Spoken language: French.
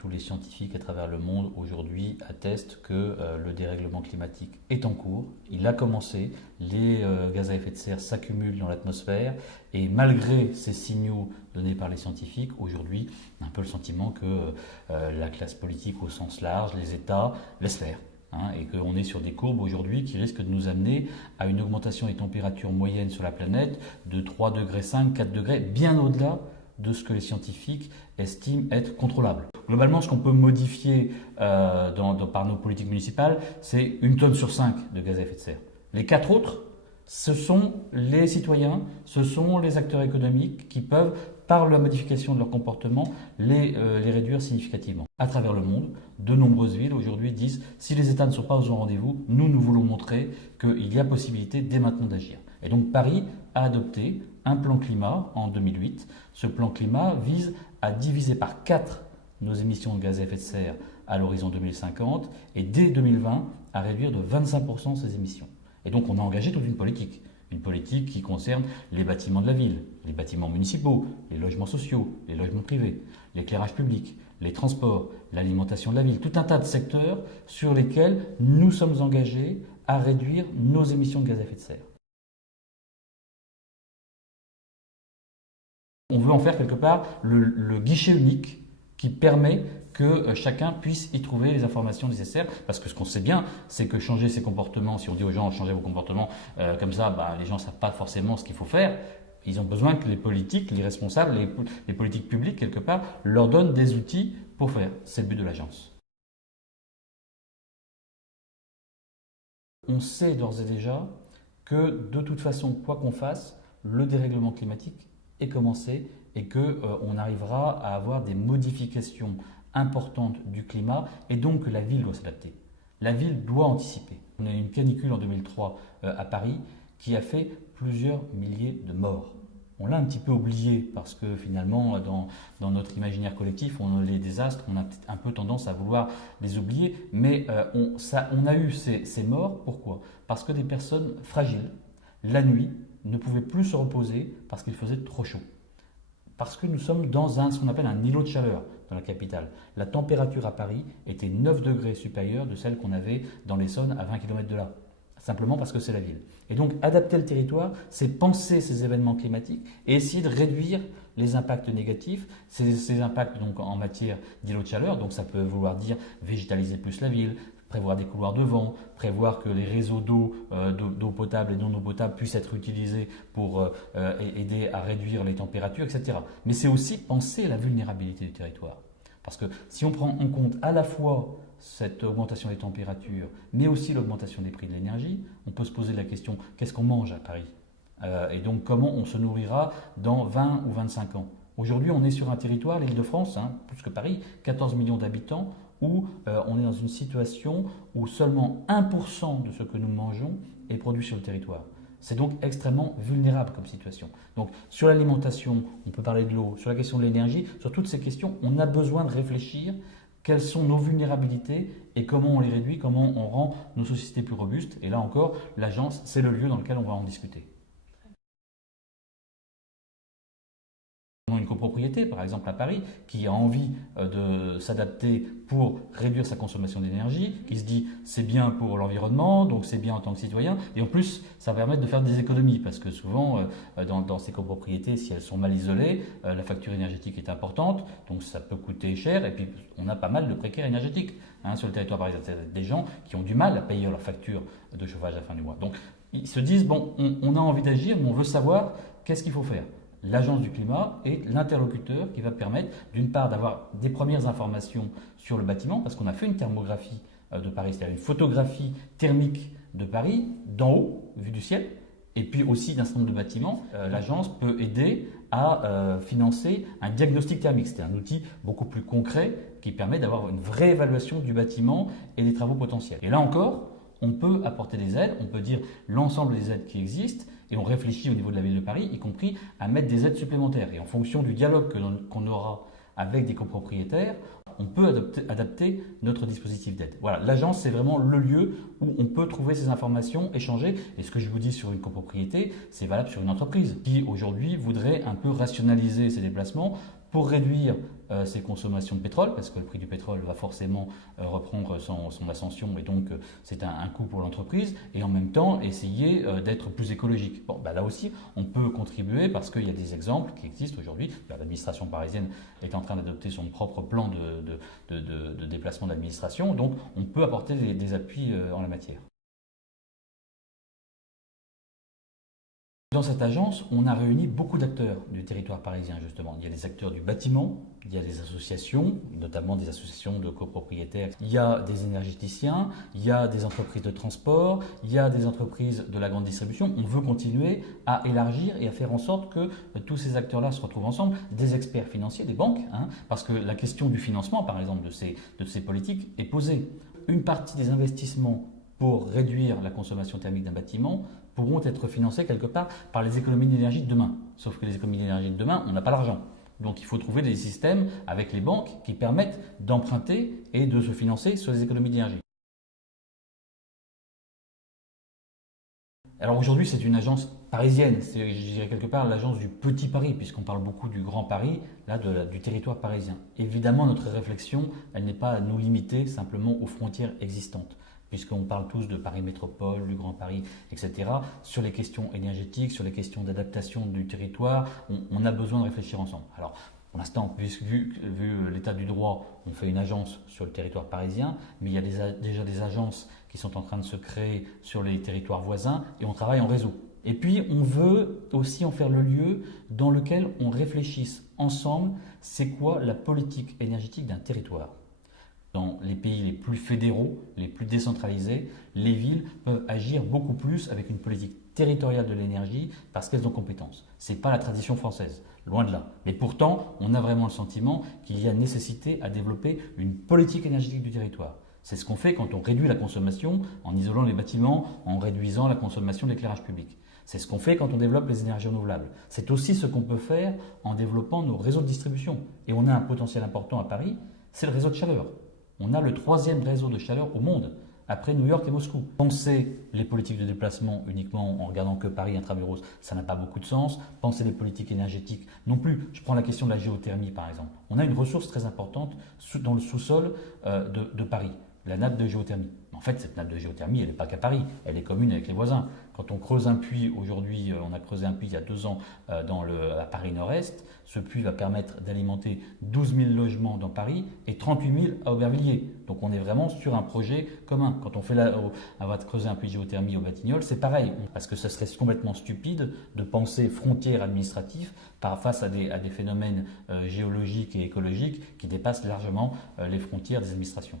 Tous les scientifiques à travers le monde aujourd'hui attestent que le dérèglement climatique est en cours. Il a commencé, les gaz à effet de serre s'accumulent dans l'atmosphère et malgré ces signaux donnés par les scientifiques, aujourd'hui, on a un peu le sentiment que la classe politique au sens large, les États, laissent faire. Et qu'on est sur des courbes aujourd'hui qui risquent de nous amener à une augmentation des températures moyennes sur la planète de 3 degrés 5, 4 degrés, bien au-delà de ce que les scientifiques estiment être contrôlable. Globalement, ce qu'on peut modifier par nos politiques municipales, c'est 1 tonne sur 5 de gaz à effet de serre. Les 4 autres, ce sont les citoyens, ce sont les acteurs économiques qui peuvent, par la modification de leur comportement, les réduire significativement. À travers le monde, de nombreuses villes aujourd'hui disent si les États ne sont pas au rendez-vous, nous voulons montrer qu'il y a possibilité dès maintenant d'agir. Et donc Paris a adopté un plan climat en 2008. Ce plan climat vise à diviser par 4 nos émissions de gaz à effet de serre à l'horizon 2050 et dès 2020 à réduire de 25% ces émissions. Et donc on a engagé toute une politique qui concerne les bâtiments de la ville, les bâtiments municipaux, les logements sociaux, les logements privés, l'éclairage public, les transports, l'alimentation de la ville, tout un tas de secteurs sur lesquels nous sommes engagés à réduire nos émissions de gaz à effet de serre. On veut en faire quelque part le guichet unique qui permet que chacun puisse y trouver les informations nécessaires. Parce que ce qu'on sait bien, c'est que changer ses comportements, si on dit aux gens changez vos comportements comme ça, les gens ne savent pas forcément ce qu'il faut faire. Ils ont besoin que les politiques, les responsables, les politiques publiques, quelque part, leur donnent des outils pour faire. C'est le but de l'agence. On sait d'ores et déjà que de toute façon, quoi qu'on fasse, le dérèglement climatique est commencé et qu'on arrivera à avoir des modifications importantes du climat et donc que la ville doit s'adapter. La ville doit anticiper. On a eu une canicule en 2003 à Paris qui a fait plusieurs milliers de morts. On l'a un petit peu oublié parce que finalement, dans notre imaginaire collectif, les désastres, on a peut-être un peu tendance à vouloir les oublier, mais on a eu ces morts. Pourquoi ? Parce que des personnes fragiles, la nuit, ne pouvaient plus se reposer parce qu'il faisait trop chaud. Parce que nous sommes dans ce qu'on appelle un îlot de chaleur dans la capitale. La température à Paris était 9 degrés supérieure de celle qu'on avait dans l'Essonne à 20 km de là. Simplement parce que c'est la ville. Et donc adapter le territoire, c'est penser ces événements climatiques et essayer de réduire les impacts négatifs, ces impacts donc en matière d'îlot de chaleur. Donc ça peut vouloir dire végétaliser plus la ville, prévoir des couloirs de vent, prévoir que les réseaux d'eau potable et non eau potable puissent être utilisés pour aider à réduire les températures, etc. Mais c'est aussi penser la vulnérabilité du territoire. Parce que si on prend en compte à la fois cette augmentation des températures, mais aussi l'augmentation des prix de l'énergie, on peut se poser la question, qu'est-ce qu'on mange à Paris ? Et donc comment on se nourrira dans 20 ou 25 ans ? Aujourd'hui, on est sur un territoire, l'Île-de-France, plus que Paris, 14 millions d'habitants, où on est dans une situation où seulement 1% de ce que nous mangeons est produit sur le territoire. C'est donc extrêmement vulnérable comme situation. Donc sur l'alimentation, on peut parler de l'eau, sur la question de l'énergie, sur toutes ces questions, on a besoin de réfléchir quelles sont nos vulnérabilités et comment on les réduit, comment on rend nos sociétés plus robustes. Et là encore, l'agence, c'est le lieu dans lequel on va en discuter. Une copropriété, par exemple à Paris, qui a envie de s'adapter pour réduire sa consommation d'énergie, qui se dit c'est bien pour l'environnement, donc c'est bien en tant que citoyen, et en plus ça va permettre de faire des économies, parce que souvent dans ces copropriétés, si elles sont mal isolées, la facture énergétique est importante, donc ça peut coûter cher, et puis on a pas mal de précaires énergétiques sur le territoire parisien, des gens qui ont du mal à payer leur facture de chauffage à la fin du mois. Donc ils se disent bon, on a envie d'agir, mais on veut savoir qu'est-ce qu'il faut faire. L'Agence du climat est l'interlocuteur qui va permettre, d'une part, d'avoir des premières informations sur le bâtiment, parce qu'on a fait une thermographie de Paris, c'est-à-dire une photographie thermique de Paris, d'en haut, vue du ciel, et puis aussi d'un certain nombre de bâtiments. L'agence peut aider à financer un diagnostic thermique. C'est un outil beaucoup plus concret qui permet d'avoir une vraie évaluation du bâtiment et des travaux potentiels. Et là encore, on peut apporter des aides, on peut dire l'ensemble des aides qui existent, et on réfléchit au niveau de la ville de Paris, y compris à mettre des aides supplémentaires. Et en fonction du dialogue qu'on aura avec des copropriétaires, on peut adapter notre dispositif d'aide. Voilà, l'agence, c'est vraiment le lieu où on peut trouver ces informations, échanger. Et ce que je vous dis sur une copropriété, c'est valable sur une entreprise qui, aujourd'hui, voudrait un peu rationaliser ses déplacements pour réduire ses consommations de pétrole, parce que le prix du pétrole va forcément reprendre son ascension et donc c'est un coût pour l'entreprise, et en même temps essayer d'être plus écologique. Bon, là aussi, on peut contribuer parce qu'il y a des exemples qui existent aujourd'hui. L'administration parisienne est en train d'adopter son propre plan de déplacement d'administration, donc on peut apporter des appuis en la matière. Dans cette agence, on a réuni beaucoup d'acteurs du territoire parisien, justement. Il y a les acteurs du bâtiment, il y a des associations, notamment des associations de copropriétaires, il y a des énergéticiens, il y a des entreprises de transport, il y a des entreprises de la grande distribution. On veut continuer à élargir et à faire en sorte que tous ces acteurs-là se retrouvent ensemble, des experts financiers, des banques, parce que la question du financement, par exemple, de ces politiques est posée. Une partie des investissements pour réduire la consommation thermique d'un bâtiment pourront être financés quelque part par les économies d'énergie de demain. Sauf que les économies d'énergie de demain, on n'a pas l'argent. Donc il faut trouver des systèmes avec les banques qui permettent d'emprunter et de se financer sur les économies d'énergie. Alors aujourd'hui, c'est une agence parisienne, c'est, je dirais quelque part l'agence du petit Paris, puisqu'on parle beaucoup du grand Paris, là du territoire parisien. Évidemment, notre réflexion, elle n'est pas à nous limiter simplement aux frontières existantes, puisqu'on parle tous de Paris Métropole, du Grand Paris, etc. Sur les questions énergétiques, sur les questions d'adaptation du territoire, on a besoin de réfléchir ensemble. Alors, pour l'instant, vu l'état du droit, on fait une agence sur le territoire parisien, mais il y a déjà des agences qui sont en train de se créer sur les territoires voisins et on travaille en réseau. Et puis, on veut aussi en faire le lieu dans lequel on réfléchisse ensemble, c'est quoi la politique énergétique d'un territoire. Dans les pays les plus fédéraux, les plus décentralisés, les villes peuvent agir beaucoup plus avec une politique territoriale de l'énergie parce qu'elles ont compétence. Ce n'est pas la tradition française, loin de là. Mais pourtant, on a vraiment le sentiment qu'il y a nécessité à développer une politique énergétique du territoire. C'est ce qu'on fait quand on réduit la consommation en isolant les bâtiments, en réduisant la consommation d'éclairage public. C'est ce qu'on fait quand on développe les énergies renouvelables. C'est aussi ce qu'on peut faire en développant nos réseaux de distribution. Et on a un potentiel important à Paris, c'est le réseau de chaleur. On a le 3e réseau de chaleur au monde, après New York et Moscou. Penser les politiques de déplacement uniquement en regardant que Paris intramuros, ça n'a pas beaucoup de sens. Penser les politiques énergétiques non plus. Je prends la question de la géothermie par exemple. On a une ressource très importante dans le sous-sol de Paris, la nappe de géothermie. En fait, cette nappe de géothermie, elle n'est pas qu'à Paris, elle est commune avec les voisins. Quand on creuse un puits, aujourd'hui, on a creusé un puits il y a 2 ans à Paris Nord-Est, ce puits va permettre d'alimenter 12 000 logements dans Paris et 38 000 à Aubervilliers. Donc on est vraiment sur un projet commun. Quand on va creuser un puits de géothermie au Batignolles, c'est pareil, parce que ce serait complètement stupide de penser frontières administratives face à des phénomènes géologiques et écologiques qui dépassent largement les frontières des administrations.